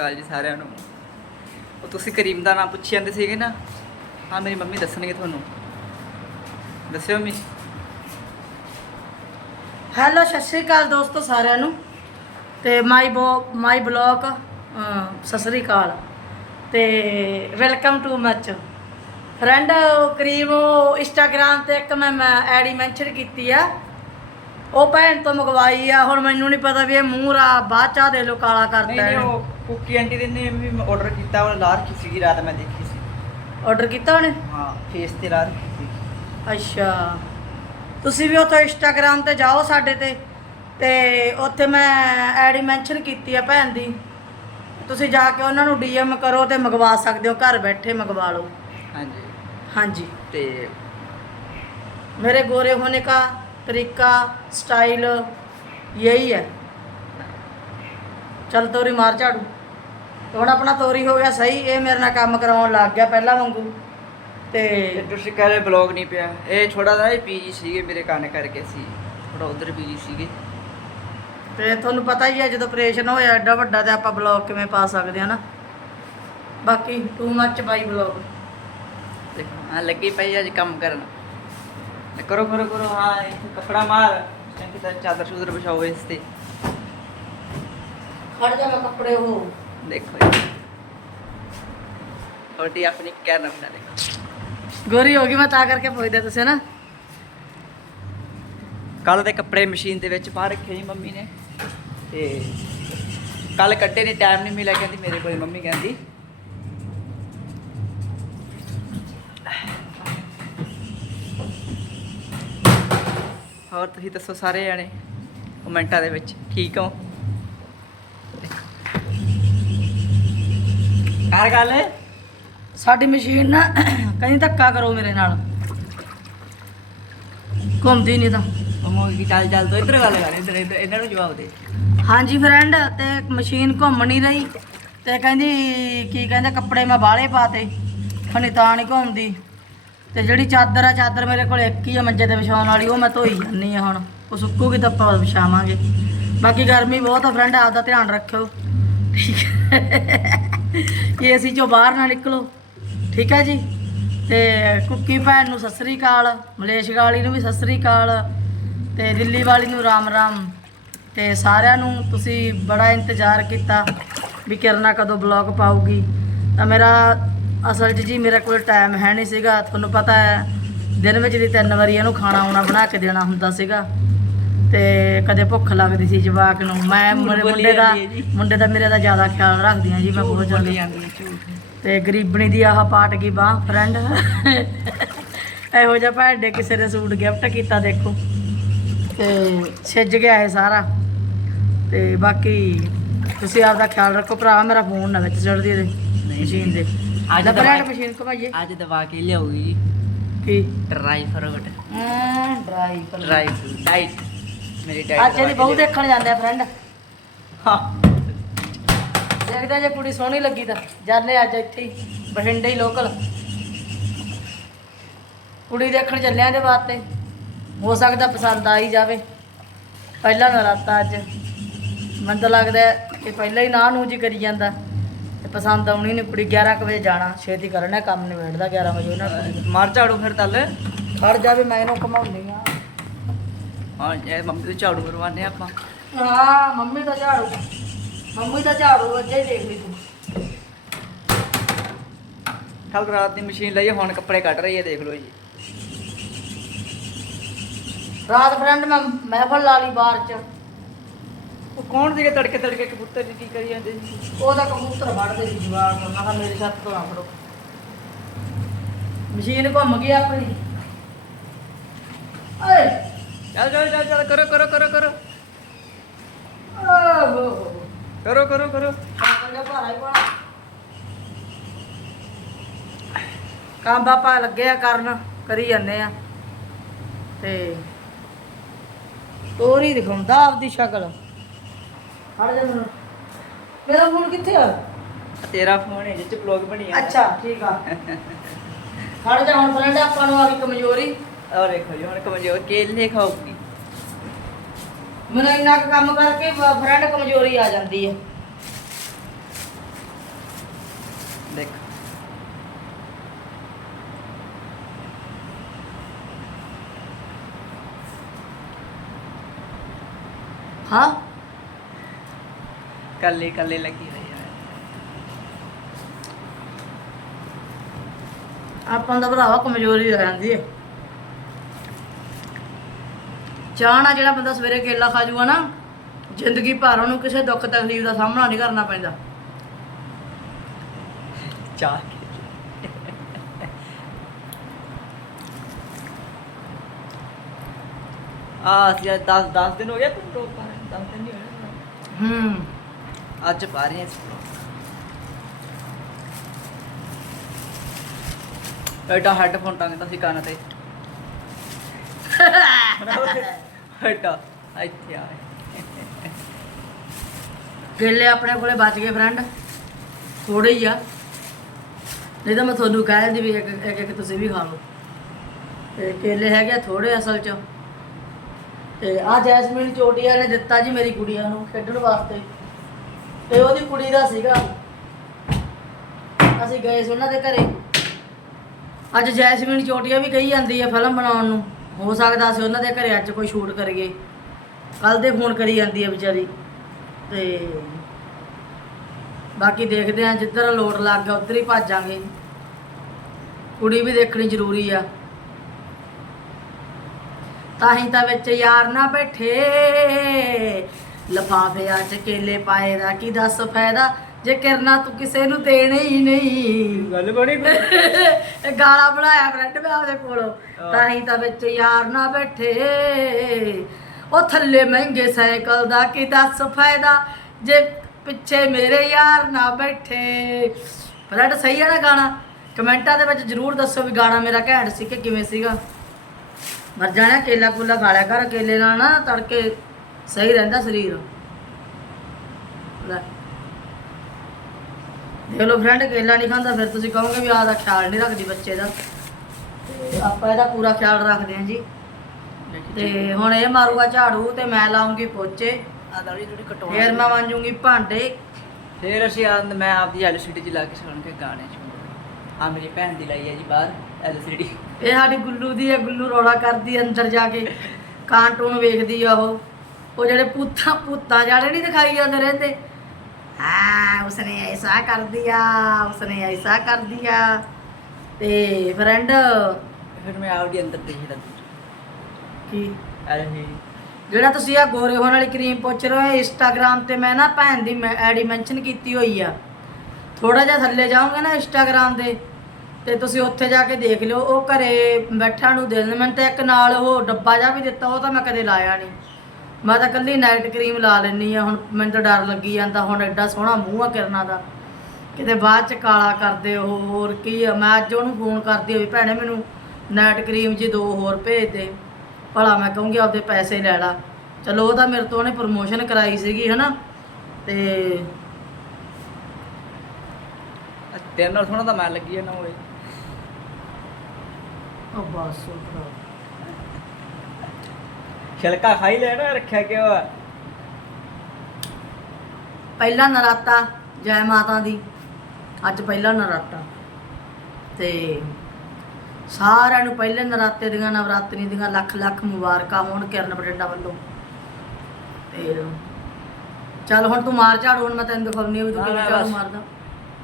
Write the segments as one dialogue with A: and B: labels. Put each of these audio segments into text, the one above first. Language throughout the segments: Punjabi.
A: ਅਕਾਲ ਜੀ ਸਾਰਿਆਂ ਨੂੰ। ਉਹ ਤੁਸੀਂ ਕਰੀਮ ਦਾ ਨਾਮ ਪੁੱਛੀ ਜਾਂਦੇ ਸੀਗੇ ਨਾ ਹਾਂ ਮੇਰੀ ਮੰਮੀ ਦੱਸਣਗੇ ਤੁਹਾਨੂੰ। ਦੱਸਿਓ ਮੰਮੀ।
B: ਹੈਲੋ ਸਤਿ ਸ਼੍ਰੀ ਅਕਾਲ ਦੋਸਤੋ ਸਾਰਿਆਂ ਨੂੰ। ਤੇ ਮਾਈ ਬੋ ਮਾਈ ਬਲੌਗ ਸਤਿ ਸ਼੍ਰੀ ਅਕਾਲ। ਤੇ welcome to much friend Karim Instagram ਤੇ ਇੱਕ ਮੈਂ ਐਡੀ ਮੈਂਸ਼ਨ ਕੀਤੀ ਆ। ਉਹ ਭੈਣ ਤੋਂ ਮੰਗਵਾਈ ਆ ਹੁਣ ਮੈਨੂੰ ਨਹੀਂ ਪਤਾ ਵੀ ਇਹ ਮੂੰਹ ਰਾ ਬਾਚਾ ਦੇ ਲੋ ਕਾਲਾ
A: ਨਹੀਂ ਨਹੀਂ ਉਹ ਕੁੱਕੀ ਆਂਟੀ ਦੇ ਨੇ ਵੀ ਆਰਡਰ ਕੀਤਾ ਉਹ ਲਾ ਰੱਖੀ ਸੀਗੀ ਰਾਤ ਮੈਂ ਦੇਖੀ ਸੀ।
B: ਆਰਡਰ ਕੀਤਾ ਉਹਨੇ?
A: ਹਾਂ ਫੇਸ ਤੇ ਲਾ ਰੱਖੀ
B: ਅੱਛਾ। ਤੁਸੀਂ ਵੀ ਉੱਥੇ ਇੰਸਟਾਗ੍ਰam ਤੇ ਜਾਓ ਸਾਡੇ ਤੇ ਤੇ ਉੱਥੇ ਮੈਂ ਐਡੀ ਮੈਂਸ਼ਨ ਕੀਤੀ ਆ ਭੈਣ ਦੀ। ਤੁਸੀਂ ਜਾ ਕੇ ਉਹਨਾਂ ਨੂੰ ਡੀਐਮ ਕਰੋ ਤੇ ਮੰਗਵਾ ਸਕਦੇ ਹੋ ਘਰ ਬੈਠੇ ਮੰਗਵਾ ਲਓ।
A: ਹਾਂਜੀ।
B: ਹਾਂਜੀ।
A: ਤੇ
B: ਮੇਰੇ ਗੋਰੇ ਹੋਣੇ ਕਾ तरीका स्टाइल यही है ਚੱਲ ਤੋਰੀ ਮਾਰ ਝਾੜੂ ਤੇ ਹੁਣ ਆਪਣਾ ਤੋਰੀ ਹੋ ਗਿਆ ਸਹੀ ਇਹ ਮੇਰੇ ਨਾਲ ਕੰਮ ਕਰਾਉਣ ਲੱਗ ਗਿਆ ਪਹਿਲਾਂ ਵਾਂਗੂ ਤੇ
A: ਤੇ ਤੁਸੀਂ ਕਹ ਰਹੇ ਬਲੌਗ ਨਹੀਂ ਪਿਆ ਇਹ ਥੋੜਾ ਜਿਹਾ ਪੀਜੀ ਸੀਗੇ ਮੇਰੇ ਕੰਨ ਕਰਕੇ ਸੀ ਥੋੜਾ ਉਧਰ ਪੀਜੀ ਸੀਗੇ
B: ਤੇ ਤੁਹਾਨੂੰ ਪਤਾ ਹੀ ਹੈ ਜਦੋਂ ਆਪਰੇਸ਼ਨ ਹੋਇਆ ਐਡਾ ਵੱਡਾ ਤੇ ਆਪਾਂ ਬਲੌਗ ਕਿਵੇਂ ਪਾ ਸਕਦੇ ਆ ਨਾ ਬਾਕੀ ਟੂ ਮੱਚ ਬਾਈ ਬਲੌਗ
A: ਦੇਖੋ ਹਾਂ ਲੱਗੀ ਪਈ ਅੱਜ ਕੰਮ ਕਰਨ ਕਰੋ ਕਰੋ ਕਰੋ ਹਾਂ ਇੱਥੇ ਕੱਪੜਾ ਮਾਰ। ਚੰਗੀ ਤਰ੍ਹਾਂ ਚਾਦਰ ਚੂਦਰ ਵਿਛਾਓ ਇਸ ਤੇ।
B: ਖੜ ਜਾ ਮੈਂ ਕੱਪੜੇ ਉਹ।
A: ਦੇਖੋ ਜੀ। ਛੋਟੀ ਆਪਣੀ ਕਹਿ ਨਾ ਦੇਖੋ।
B: ਗੋਰੀ ਹੋ ਗਈ ਮੈਂ ਤਾਂ ਕਰਕੇ ਪੁੱਛਦੇ ਤੁਸੀਂ ਨਾ
A: ਕੱਲ ਦੇ ਕੱਪੜੇ ਮਸ਼ੀਨ ਦੇ ਵਿੱਚ ਪਾ ਰੱਖੇ ਜੀ ਮੰਮੀ ਨੇ। ਤੇ ਕੱਲ ਕੱਢੇ ਨੇ ਟਾਈਮ ਨਹੀਂ ਮਿਲਿਆ ਕਹਿੰਦੀ ਮੇਰੇ ਕੋਲ ਮੰਮੀ ਕਹਿੰਦੀ ਹੋਰ ਤੁਸੀਂ ਦੱਸੋ ਸਾਰੇ ਜਾਣੇ ਕਮੈਂਟਾਂ ਦੇ ਵਿੱਚ ਠੀਕ ਹੋ? ਕਰ ਗੱਲ?
B: ਸਾਡੀ ਮਸ਼ੀਨ ਨਾ ਕਹਿੰਦੀ ਧੱਕਾ ਕਰੋ ਮੇਰੇ ਨਾਲ। ਘੁੰਮਦੀ ਨਹੀਂ ਤਾਂ।
A: ਉਹ ਕੀ ਚੱਲ ਚੱਲ ਤੋ ਇੱਧਰ ਗੱਲ ਕਰ ਇੱਧਰ ਇੱਧਰ ਇਹਨਾਂ ਨੂੰ ਜਵਾਬ ਦੇ।
B: ਹਾਂਜੀ ਫਰੈਂਡ ਤੇ ਮਸ਼ੀਨ ਘੁੰਮ ਨਹੀਂ ਰਹੀ ਤੇ ਕਹਿੰਦੀ ਕੀ ਕਹਿੰਦੇ ਕੱਪੜੇ ਮੈਂ ਬਾਹਲੇ ਪਾਤੇ ਖਣੀ ਤਾਂ ਨਹੀਂ ਘੁੰਮਦੀ। ਤੇ ਜਿਹੜੀ ਚਾਦਰ ਆ, ਚਾਦਰ ਮੇਰੇ ਕੋਲ ਇੱਕ ਹੀ ਆ, ਮੰਜੇ ਤੇ ਵਿਛਾਉਣ ਵਾਲੀ, ਉਹ ਮੈਂ ਧੋਈ ਜਾਂਦੀ ਆ ਹੁਣ। ਉਹ ਸੁੱਕੂਗੀ ਤਾਂ ਆਪਾਂ ਵਿਛਾਵਾਂਗੇ। ਬਾਕੀ ਗਰਮੀ ਬਹੁਤ ਆ ਫਰੈਂਡ ਆਪਦਾ ਧਿਆਨ ਰੱਖਿਓ। ਠੀਕ ਹੈ। ਏਸੀ ਚੋਂ ਬਾਹਰ ਨਾ ਨਿਕਲੋ। ਠੀਕ ਹੈ ਜੀ? ਤੇ ਕੁੱਕੀ ਭੈਣ ਨੂੰ ਸਤਿ ਸ੍ਰੀ ਅਕਾਲ, ਮਲੇਸ਼ ਵਾਲੀ ਨੂੰ ਵੀ ਸਤਿ ਸ੍ਰੀ ਅਕਾਲ, ਤੇ ਦਿੱਲੀ ਵਾਲੀ ਨੂੰ ਰਾਮ ਰਾਮ। ਤੇ ਸਾਰਿਆਂ ਨੂੰ ਤੁਸੀਂ ਬੜਾ ਇੰਤਜ਼ਾਰ ਕੀਤਾ ਵੀ ਕਿਰਨਾ ਕਦੋਂ ਬਲੌਗ ਪਾਊਗੀ। ਤਾਂ ਮੇਰਾ ਅਸਲ 'ਚ ਜੀ ਮੇਰੇ ਕੋਲ ਟਾਈਮ ਹੈ ਨਹੀਂ ਸੀਗਾ ਤੁਹਾਨੂੰ ਪਤਾ ਹੈ ਦਿਨ ਵਿੱਚ ਦੀ ਤਿੰਨ ਵਾਰੀ ਇਹਨੂੰ ਖਾਣਾ ਆਉਣਾ ਬਣਾ ਕੇ ਦੇਣਾ ਹੁੰਦਾ ਸੀਗਾ। ਤੇ ਕਦੇ ਭੁੱਖ ਲੱਗਦੀ ਸੀ ਜਵਾਕ ਨੂੰ। ਮੈਂ ਮੇਰੇ ਮੁੰਡੇ ਦਾ। ਮੁੰਡੇ ਦਾ ਮੇਰੇ ਦਾ ਜ਼ਿਆਦਾ ਖਿਆਲ ਰੱਖਦੀ ਹਾਂ ਜੀ ਮੈਂ ਬਹੁਤ ਜ਼ਿਆਦਾ। ਤੇ ਗਰੀਬਣੀ ਦੀ ਆਹ ਪਾਟ ਗਈ ਬਾਹ ਫਰੈਂਡ ਇਹੋ ਜਿਹਾ ਦੇ ਕਿਸੇ ਨੇ ਸੂਟ ਗਿਫਟ ਕੀਤਾ ਦੇਖੋ। ਤੇ ਛਿੱਜ ਗਿਆ ਇਹ ਸਾਰਾ। ਤੇ ਬਾਕੀ ਤੁਸੀਂ ਆਪਦਾ ਖਿਆਲ ਰੱਖੋ ਭਰਾ ਮੇਰਾ ਫੋਨ ਨਾ ਵਿੱਚ ਚੜਦੀ ਇਹਦੇ ਮਸ਼ੀਨ ਦੇ।
A: ਅੱਜ
B: ਫਰੈਂਡ
A: ਬਾਈ-
B: ਮਸ਼ੀਨ ਘਮਾਈਏ।
A: ਅੱਜ ਦਵਾ ਕੇ ਲਿਆਉਗੀ
B: ਕੀ?
A: Dry fruit.
B: Dry
A: dry fruit diet. ਮੇਰੀ ਡਾਈਟ
B: ਅੱਜ ਇਹਦੀ ਬਹੁ ਦੇਖਣ ਜਾਂਦੇ ਆ ਫਰੈਂਡ
A: ਹਾਂ।
B: ਦੇਖਦੇ ਜੇ ਕੁੜੀ ਸੋਹਣੀ ਲੱਗੀ ਤਾਂ। ਜਾਂਦੇ ਅੱਜ ਇੱਥੇ ਹੀ ਬਠਿੰਡੇ ਹੀ ਲੋਕਲ ਕੁੜੀ ਦੇਖਣ ਚੱਲਿਆ ਇਹਦੇ ਵਾਸਤੇ ਹੋ ਸਕਦਾ ਪਸੰਦ ਆ ਹੀ ਜਾਵੇ। ਪਹਿਲਾ ਨਰਾਤਾ ਅੱਜ ਮੈਨੂੰ ਤਾਂ ਲੱਗਦਾ ਕਿ ਪਹਿਲਾਂ ਹੀ ਨਾ ਨੂੰ ਜੀ ਕਰੀ ਜਾਂਦਾ। ਪਸੰਦ ਆਉਣੀ ਨਹੀਂ ਕੁੜੀ 11 ਕੁ ਵਜੇ ਜਾਣਾ। ਛੇਤੀ ਕਰਨਾ ਕੰਮ ਨਿਬੇੜਦਾ 11 ਵਜੇ ਉਹਨਾਂ ਕੁੜੀ
A: ਮਾਰ ਝਾੜੂ ਫਿਰ ਤੱਲ।
B: ਖੜ ਜਾਵੇ ਮੈਂ ਇਹਨੂੰ ਘਮਾਉਂਦੀ ਆ
A: ਹਾਂ ਇਹ ਮੰਮੀ ਤੋਂ ਝਾੜੂ ਕਰਵਾਉਂਦੇ ਆਪਾਂ।
B: ਹਾਂ ਮੰਮੀ ਦਾ ਝਾੜੂ। ਮੰਮੀ ਦਾ ਝਾੜੂ ਅੱਜੇ ਦੇਖ ਲਈ ਤੂੰ।
A: ਕੱਲ ਰਾਤ ਦੀ ਮਸ਼ੀਨ ਲਈ ਹੁਣ ਕੱਪੜੇ ਕੱਢ ਰਹੀ ਹੈ ਦੇਖ ਲਓ ਜੀ।
B: ਰਾਤ ਫਰੈਂਡ ਮੈਂ ਮਹਿਫਲ ਲਾ ਲਈ ਬਾਹਰ ਚ।
A: ਉਹ ਕੌਣ ਸੀਗੇ ਤੜਕੇ ਤੜਕੇ ਕਬੂਤਰ ਜੀ ਕੀ ਕਰੀ ਜਾਂਦੇ ਸੀ
B: ਉਹਦਾ ਕਬੂਤਰ ਵੜਦੇ ਸੀ ਜਵਾਕ ਨੂੰ ਮੈਂ ਕਿਹਾ ਮੇਰੀ ਛੱਤ ਤੋਂ ਫੜੋ ਮਸ਼ੀਨ ਘੁੰਮ ਗਈ ਆਪਣੀ। ਓਏ!
A: ਚੱਲ ਚੱਲ ਚੱਲ ਚੱਲ ਕਰੋ ਕਰੋ ਕਰੋ ਕਰੋ। ਕਰੋ ਕਰੋ ਕਰੋ।
B: ਕੰਗਾ ਭਾਰਾ ਹੀ ਪਾਣਾ ਕੰਮ ਬਾਪਾ ਲੱਗੇ ਆ ਕਰਨ ਕਰੀ ਜਾਂਦੇ ਆ। ਤੇ ਤੋਰੀ ਦਿਖਾਉਂਦਾ ਆਪਦੀ ਸ਼ਕਲ। ਹਟ ਜਾ ਮੈਨੂੰ। ਮੇਰਾ ਫੋਨ ਕਿੱਥੇ ਆ?
A: ਤੇਰਾ ਫੋਨ ਹੈ ਜਿੱਚ ਬਲੌਗ ਬਣੀ ਜਾਂਦਾ
B: ਅੱਛਾ ਠੀਕ ਆ। ਖੜ ਜਾ ਹੁਣ ਫਰੈਂਡ ਆਪਾਂ ਨੂੰ ਆ ਗਈ ਕਮਜ਼ੋਰੀ।
A: ਔਰ ਦੇਖੋ ਜੀ ਹੁਣ ਕਮਜ਼ੋਰ ਕੇਲੇ ਖਾਊਗੀ।
B: ਮੈਨੂੰ ਇੰਨਾ ਕੁ ਕੰਮ ਕਰਕੇ ਫਰੈਂਡ ਕਮਜ਼ੋਰੀ ਆ ਜਾਂਦੀ ਹੈ।
A: ਦੇਖ।
B: ਹਾਂ?
A: ਕੱਲੇ ਕੱਲੇ ਲੱਗੀ ਰਹੀ ਹੈ
B: ਆਪਾਂ ਦਾ ਭਰਾਵਾ ਕਮਜ਼ੋਰੀ ਰਹਿ ਜਾਂਦੀ ਹੈ ਚਾਹ ਨਾਲ ਜਿਹੜਾ ਬੰਦਾ ਸਵੇਰੇ ਕੇਲਾ ਖਾ ਜੂਗਾ ਨਾ ਜ਼ਿੰਦਗੀ ਭਰ ਉਹਨੂੰ ਕਿਸੇ ਦੁੱਖ ਤਕਲੀਫ ਦਾ ਸਾਹਮਣਾ ਨਹੀਂ ਕਰਨਾ ਪੈਂਦਾ।
A: ਚਾਹ ਆ ਅਸੀਂ 10 10 ਦਿਨ ਹੋ ਗਏ ਤੂੰ ਰੋਕ ਪਾ 10 ਦਿਨ ਨਹੀਂ ਹੋਏ।
B: ਹੂੰ।
A: ਅੱਜ ਪਾ ਰਹੇ ਹਾਂ ਐਡਾ ਹੈੱਡਫੋਨ ਟੰਗਦਾ ਸੀ ਕੰਨ ਤੇ। ਐਡਾ, ਇੱਥੇ ਆ।
B: ਕੇਲੇ ਆਪਣੇ ਕੋਲੇ ਬਚ ਗਏ ਫਰੈਂਡ ਥੋੜੇ ਹੀ ਆ। ਨਹੀਂ ਤਾਂ ਮੈਂ ਤੁਹਾਨੂੰ ਕਹਿ ਦਿੰਦੀ ਵੀ ਇੱਕ ਇੱਕ ਤੁਸੀਂ ਵੀ ਖਾ ਲਓ। ਤੇ ਕੇਲੇ ਹੈਗੇ ਆ ਥੋੜੇ ਅਸਲ ਚ। ਤੇ ਆ ਜੈਸਮੀਨ ਚੋਟੀਆ ਨੇ ਦਿੱਤਾ ਜੀ ਮੇਰੀ ਕੁੜੀਆਂ ਨੂੰ ਖੇਡਣ ਵਾਸਤੇ। ਤੇ ਉਹਦੀ ਕੁੜੀ ਦਾ ਸੀਗਾ। ਅਸੀਂ ਗਏ ਸੀ ਉਹਨਾਂ ਦੇ ਘਰੇ। ਅੱਜ ਜੈਸਮੀਨ ਚੋਟੀਆ ਵੀ ਕਹੀ ਜਾਂਦੀ ਹੈ ਫਿਲਮ ਬਣਾਉਣ ਨੂੰ। ਹੋ ਸਕਦਾ ਅਸੀਂ ਉਹਨਾਂ ਦੇ ਘਰੇ ਅੱਜ ਕੋਈ ਸ਼ੂਟ ਕਰੀਏ। ਕੱਲ ਦੇ ਫੋਨ ਕਰੀ ਜਾਂਦੀ ਹੈ ਵਿਚਾਰੀ। ਤੇ ਬਾਕੀ ਦੇਖਦੇ ਆ ਜਿੱਧਰ ਲੋੜ ਲੱਗ ਗਿਆ ਉੱਧਰ ਹੀ ਭੱਜਾਂਗੇ। ਕੁੜੀ ਵੀ ਦੇਖਣੀ ਜ਼ਰੂਰੀ ਆ। ਤਾਂ ਹੀ ਤਾਂ ਵਿੱਚ ਯਾਰ ਨਾ ਬੈਠੇ। ਲਫਾਫਿਆਂ 'ਚ ਕੇਲੇ ਪਾਏ ਦਾ ਕੀ ਦੱਸ ਫਾਇਦਾ? ਜੇ ਕਰਨਾ ਤੂੰ ਕਿਸੇ ਨੂੰ ਦੇਣੇ ਹੀ ਨਹੀਂ।
A: ਗੱਲ ਬਣੀ
B: ਇਹ ਗਾਲਾ ਬਣਾਇਆ ਫਰੈਂਡ ਮੈਂ ਆਪਦੇ ਕੋਲੋਂ। ਤਾਂ ਹੀ ਤਾਂ ਵਿੱਚ ਯਾਰ ਨਾ ਬੈਠੇ। ਉਹ ਥੱਲੇ ਮਹਿੰਗੇ ਸਾਈਕਲ ਦਾ ਕੀ ਦੱਸ ਫਾਇਦਾ? ਜੇ ਪਿੱਛੇ ਮੇਰੇ ਯਾਰ ਨਾ ਬੈਠੇ। ਫਰੈਂਡ ਸਹੀ ਹੈ ਨਾ ਗਾਣਾ? ਕਮੈਂਟਾਂ ਦੇ ਵਿੱਚ ਜਰੂਰ ਦੱਸੋ ਵੀ ਗਾਣਾ ਮੇਰਾ ਘੈਂਟ ਸੀ ਕਿ ਕਿਵੇਂ ਸੀਗਾ। ਮਰ ਜਾਣਾ ਕੇਲਾ ਕੂਲਾ ਖਾ ਲਿਆ ਕਰ ਕੇਲੇ ਨਾਲ ਨਾ ਤੜਕੇ ਸਹੀ ਰਹਿੰਦਾ ਸਰੀਰ। ਲੈ। ਦੇਖ ਲਓ ਫਰੈਂਡ ਕੇਲਾ ਨਹੀਂ ਖਾਂਦਾ ਫਿਰ ਤੁਸੀਂ ਕਹੋਗੇ ਵੀ ਆਹ ਦਾ ਖਿਆਲ ਨਹੀਂ ਰੱਖਦੀ ਬੱਚੇ ਦਾ। ਤੇ ਆਪਾਂ ਇਹਦਾ ਪੂਰਾ ਖਿਆਲ ਰੱਖਦੇ ਹਾਂ ਜੀ। ਤੇ ਹੁਣ ਇਹ ਮਾਰੂਗਾ ਝਾੜੂ ਤੇ ਮੈਂ ਲਾਉਂਗੀ ਪੋਚੇ।
A: ਆ ਦੜੀ ਥੋੜੀ ਕਟਵਾ
B: ਫੇਰ ਮੈਂ ਵਾਂਜੂਗੀ ਭਾਂਡੇ।
A: ਫਿਰ ਅਸੀਂ ਆ ਮੈਂ ਆਪਦੀ ਐਲਸੀਡੀ 'ਚ ਲਾ ਕੇ ਸੁਣ ਕੇ ਗਾਣੇ ਸੁਣਦੇ ਆ ਮੇਰੀ ਭੈਣ ਦੀ ਲਾਈ ਹੈ ਜੀ ਬਾਹਰ ਐਲਸੀਡੀ
B: ਇਹ ਸਾਡੀ ਗੁੱਲੂ ਦੀ ਹੈ ਗੁੱਲੂ ਰੌਲਾ ਕਰਦੀ ਅੰਦਰ ਜਾ ਕੇ। ਕਾਰਟੂਨ ਵੇਖਦੀ ਆ ਉਹ। ਉਹ ਜਿਹੜੇ ਪੁੱਤਾਂ ਪੁੱਤਾਂ ਜਿਹੜੇ ਨਹੀਂ ਦਿਖਾਈ ਜਾਂਦੇ ਰਹਿੰਦੇ। ਹਾਂ ਉਸਨੇ ਐਸਾ ਕਰ ਦਿਆ ਉਸਨੇ ਐਸਾ ਕਰ ਦਿਆ ਤੇ ਫਰੈਂਡ
A: ਫਿਰ ਮੈਂ ਆਪਦੀ ਅੰਦਰ ਦੇਖਦਾ
B: ਕੀ? ਜਿਹੜਾ ਤੁਸੀਂ ਆ ਗੋਰੇ ਹੋਣ ਵਾਲੀ ਕਰੀਮ ਪੁੱਛ ਰਹੇ ਹੋ ਇੰਸਟਾਗ੍ਰam ਤੇ ਮੈਂ ਨਾ ਭੈਣ ਦੀ ਆਈਡੀ ਮੈਂਸ਼ਨ ਕੀਤੀ ਹੋਈ ਆ। ਥੋੜਾ ਜਿਹਾ ਥੱਲੇ ਜਾਓਗੇ ਨਾ ਇੰਸਟਾਗ੍ਰam ਦੇ ਤੇ ਤੁਸੀਂ ਉੱਥੇ ਜਾ ਕੇ ਦੇਖ ਲਿਓ। ਉਹ ਘਰੇ ਬੈਠਾ ਨੂੰ ਦੇ ਦਿੰਦੇ ਮੈਨੂੰ ਤਾਂ ਇੱਕ ਨਾਲ ਉਹ ਡੱਬਾ ਜਿਹਾ ਵੀ ਦਿੱਤਾ ਉਹ ਤਾਂ ਮੈਂ ਕਦੇ ਲਾਇਆ ਨਹੀਂ। ਮੈਂ ਤਾਂ ਕੱਲੀ ਨਾਈਟ ਕਰੀਮ ਲਾ ਲੈਣੀ ਆ ਹੁਣ ਮੈਨੂੰ ਤਾਂ ਡਰ ਲੱਗੀ ਜਾਂਦਾ ਹੁਣ ਐਡਾ ਸੋਹਣਾ ਮੂੰਹ ਆ ਕਿਰਨਾਂ ਦਾ। ਕਿਤੇ ਬਾਅਦ ਚ ਕਾਲਾ ਕਰਦੇ ਉਹ ਹੋਰ ਕੀ ਆ? ਮੈਂ ਅੱਜ ਉਹਨੂੰ ਫੋਨ ਕਰਦੀ ਹੋਈ ਭੈਣੇ ਮੈਨੂੰ ਨਾਈਟ ਕਰੀਮ ਜੀ ਦੋ ਹੋਰ ਭੇਜ ਦੇ। ਭਲਾ ਮੈਂ ਕਹੂੰਗੀ ਆਪਦੇ ਪੈਸੇ ਲੈ ਲਾ। ਚਲੋ ਉਹ ਤਾਂ ਮੇਰੇ ਤੋਂ ਉਹਨੇ ਪ੍ਰਮੋਸ਼ਨ ਕਰਾਈ ਸੀਗੀ ਹਨਾ? ਤੇ
A: ਤੇਰੇ ਨਾਲ ਸੋਹਣਾ ਤਾਂ ਮੈਂ ਲੱਗੀ ਨਾ ਹੋਏ
B: ਉਹ ਬਸ ਉਹ ਭਰਾ।
A: ਛਿਲਕਾ ਖਾਈ ਲੈਣਾ ਰੱਖਿਆ ਕਿਉਂ ਆ?
B: ਪਹਿਲਾ ਨਰਾਤਾ ਜੈ ਮਾਤਾ ਦੀ। ਅੱਜ ਪਹਿਲਾ ਨਰਾਤਾ। ਤੇ ਸਾਰਿਆਂ ਨੂੰ ਪਹਿਲੇ ਨਰਾਤੇ ਦੀਆਂ ਨਵਰਾਤਰੀ ਦੀਆਂ ਲੱਖ ਲੱਖ ਮੁਬਾਰਕਾਂ ਹੋਣ ਕਿਰਨ ਬਟਿੰਡਾ ਵੱਲੋਂ। ਤੇ ਚੱਲ ਹੁਣ ਤੂੰ ਮਾਰ ਝਾੜੂ ਹੁਣ ਮੈਂ ਤੈਨੂੰ ਦਿਖਾਉਣੀ ਆ ਵੀ ਤੂੰ ਕਿਵੇਂ ਝਾੜੂ। ਮਾਰਦਾ।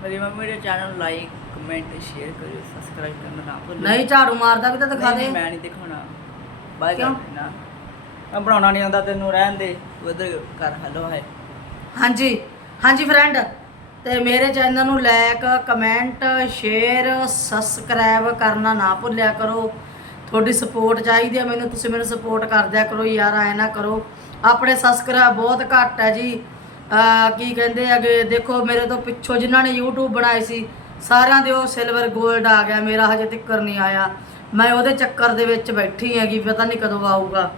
A: ਮੇਰੀ ਮੰਮੀ ਦੇ ਚੈਨਲ ਨੂੰ ਲਾਈਕ ਕਮੈਂਟ ਸ਼ੇਅਰ ਕਰਿਓ ਸਬਸਕ੍ਰਾਈਬ ਕਰਨਾ ਨਾ ਭੁੱਲੋ
B: ਨਹੀਂ ਝਾੜੂ ਮਾਰਦਾ ਵੀ ਤਾਂ ਦਿਖਾ ਦੇ।
A: ਮੈਂ ਨਹੀਂ ਦਿਖਾਉਣਾ। ਬਾਈ
B: ਕਿਉਂ?
A: ਮੈਂ ਬਣਾਉਣਾ ਨਹੀਂ ਆਉਂਦਾ ਤੈਨੂੰ ਰਹਿਣ ਦੇ ਉਧਰ ਕਰ ਹਲੋ ਹੈ
B: ਹਾਂਜੀ ਹਾਂਜੀ ਫਰੈਂਡ ਤੇ ਮੇਰੇ ਚੈਨਲ ਨੂੰ ਲਾਇਕ ਕਮੈਂਟ ਸ਼ੇਅਰ ਸਬਸਕ੍ਰਾਈਬ ਕਰਨਾ ਨਾ ਭੁੱਲਿਆ ਕਰੋ। ਤੁਹਾਡੀ ਸਪੋਰਟ ਚਾਹੀਦੀ ਹੈ ਮੈਨੂੰ, ਤੁਸੀਂ ਮੈਨੂੰ ਸਪੋਰਟ ਕਰ ਦਿਆ ਕਰੋ, ਯਾਰ ਐ ਨਾ ਕਰੋ। ਆਪਣੇ ਸਬਸਕ੍ਰਾਈਬ ਬਹੁਤ ਘੱਟ ਹੈ ਜੀ। ਕੀ ਕਹਿੰਦੇ ਹੈਗੇ, ਦੇਖੋ ਮੇਰੇ ਤੋਂ ਪਿੱਛੋਂ ਜਿਨ੍ਹਾਂ ਨੇ YouTube ਬਣਾਏ ਸੀ, ਸਾਰਿਆਂ ਦੇ ਉਹ ਸਿਲਵਰ 골ਡ ਆ ਗਿਆ, ਮੇਰਾ ਹਜੇ ਤੱਕ ਨਹੀਂ ਆਇਆ। ਮੈਂ ਉਹਦੇ ਚੱਕਰ ਦੇ ਵਿੱਚ ਬੈਠੀ ਹੈਗੀ, ਪਤਾ ਨਹੀਂ ਕਦੋਂ ਆਊਗਾ।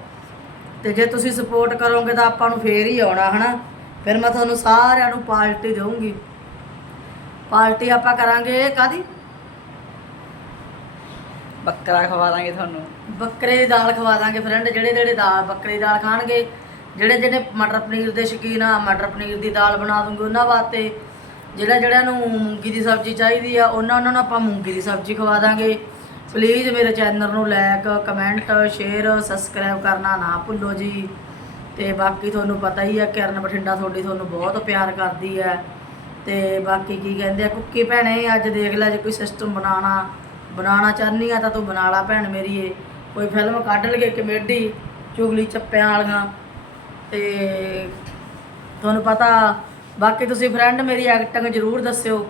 B: ਤੇ ਜੇ ਤੁਸੀਂ ਸਪੋਰਟ ਕਰੋਗੇ ਤਾਂ ਆਪਾਂ ਨੂੰ ਫੇਰ ਹੀ ਆਉਣਾ ਹਨਾ? ਫਿਰ ਮੈਂ ਤੁਹਾਨੂੰ ਸਾਰਿਆਂ ਨੂੰ ਪਾਰਟੀ ਦੇਵਾਂਗੀ ਪਾਰਟੀ ਆਪਾਂ ਕਰਾਂਗੇ ਕਾਦੀ
A: ਬੱਕਰਾ ਖਵਾ ਦਾਂਗੇ ਤੁਹਾਨੂੰ।
B: ਬੱਕਰੇ ਦੀ ਦਾਲ ਖਵਾ ਦਾਂਗੇ ਫਰੈਂਡ ਜਿਹੜੇ ਜਿਹੜੇ ਦਾਲ ਬੱਕਰੇ ਦੀ ਦਾਲ ਖਾਣਗੇ। ਜਿਹੜੇ ਜਿਹੜੇ ਮਟਰ ਪਨੀਰ ਦੇ ਸ਼ੌਕੀਨ ਆ ਮਟਰ ਪਨੀਰ ਦੀ ਦਾਲ ਬਣਾ ਦੂੰਗੀ ਉਹਨਾਂ ਵਾਸਤੇ। ਜਿਹੜਾ ਜਿਹੜਾ ਨੂੰ ਮੂੰਗੀ ਦੀ ਸਬਜ਼ੀ ਚਾਹੀਦੀ ਆ ਉਹਨਾਂ ਉਹਨਾਂ ਨੂੰ ਆਪਾਂ ਮੂੰਗੀ ਦੀ ਸਬਜ਼ੀ ਖਵਾ ਦਾਂਗੇ। ਪਲੀਜ਼ ਮੇਰੇ ਚੈਨਲ ਨੂੰ ਲਾਇਕ ਕਮੈਂਟ ਸ਼ੇਅਰ ਸਬਸਕ੍ਰਾਈਬ ਕਰਨਾ ਨਾ ਭੁੱਲੋ ਜੀ। ਤੇ ਬਾਕੀ ਤੁਹਾਨੂੰ ਪਤਾ ਹੀ ਹੈ ਕਿਰਨ ਬਠਿੰਡਾ ਤੁਹਾਡੀ ਤੁਹਾਨੂੰ ਬਹੁਤ ਪਿਆਰ ਕਰਦੀ ਹੈ ਤੇ ਬਾਕੀ ਕੀ ਕਹਿੰਦੇ ਆ, ਕੁੱਕੀ ਭੈਣੇ, ਅੱਜ ਦੇਖ ਲੈ ਜੇ ਕੋਈ ਸਿਸਟਮ ਬਣਾਉਣਾ। ਬਣਾਉਣਾ ਚਾਹਨੀ ਆ ਤਾਂ ਤੂੰ ਬਣਾ ਲਾ ਭੈਣ ਮੇਰੀ ਏ ਕੋਈ ਫਿਲਮ ਕੱਢ ਲਗੇ ਕਮੇਡੀ, ਚੁਗਲੀ ਚੱਪਿਆਂ ਵਾਲੀਆਂ। ਤੇ ਤੁਹਾਨੂੰ ਪਤਾ, ਬਾਕੀ ਤੁਸੀਂ ਫਰੈਂਡ ਮੇਰੀ ਐਕਟਿੰਗ ਜ਼ਰੂਰ ਦੱਸਿਓ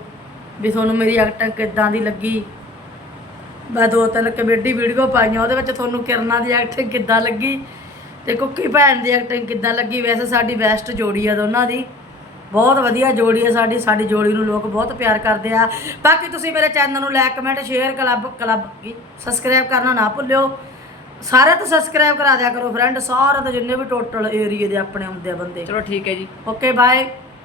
B: ਵੀ ਤੁਹਾਨੂੰ ਮੇਰੀ ਐਕਟਿੰਗ ਕਿੱਦਾਂ ਦੀ ਲੱਗੀ। ਮੈਂ ਦੋ ਤਿੰਨ ਕਮੇਡੀ ਵੀਡੀਓ ਪਾਈਆਂ ਉਹਦੇ ਵਿੱਚ ਤੁਹਾਨੂੰ ਕਿਰਨਾਂ ਦੀ ਐਕਟਿੰਗ ਕਿੱਦਾਂ ਲੱਗੀ ਤੇ ਕੁੱਕੀ ਭੈਣ ਦੀ ਐਕਟਿੰਗ ਕਿੱਦਾਂ ਲੱਗੀ? ਵੈਸੇ ਸਾਡੀ ਬੈਸਟ ਜੋੜੀ ਆ ਦੋਨਾਂ ਦੀ। ਬਹੁਤ ਵਧੀਆ ਜੋੜੀ ਆ ਸਾਡੀ ਸਾਡੀ ਜੋੜੀ ਨੂੰ ਲੋਕ ਬਹੁਤ ਪਿਆਰ ਕਰਦੇ ਆ। ਬਾਕੀ ਤੁਸੀਂ ਮੇਰੇ ਚੈਨਲ ਨੂੰ ਲਾਈਕ ਕਮੈਂਟ ਸ਼ੇਅਰ ਕਲੱਬ ਕਲੱਬ ਕੀ? ਸਬਸਕ੍ਰਾਈਬ ਕਰਨਾ ਨਾ ਭੁੱਲਿਓ। ਸਾਰੇ ਤੋਂ ਸਬਸਕ੍ਰਾਈਬ ਕਰਾ ਦਿਆ ਕਰੋ ਫਰੈਂਡ ਸਾਰੇ ਤੋਂ ਜਿੰਨੇ ਵੀ ਟੋਟਲ ਏਰੀਏ ਦੇ ਆਪਣੇ ਹੁੰਦੇ ਆ ਬੰਦੇ।
A: ਚਲੋ ਠੀਕ ਹੈ ਜੀ।
B: Okay bye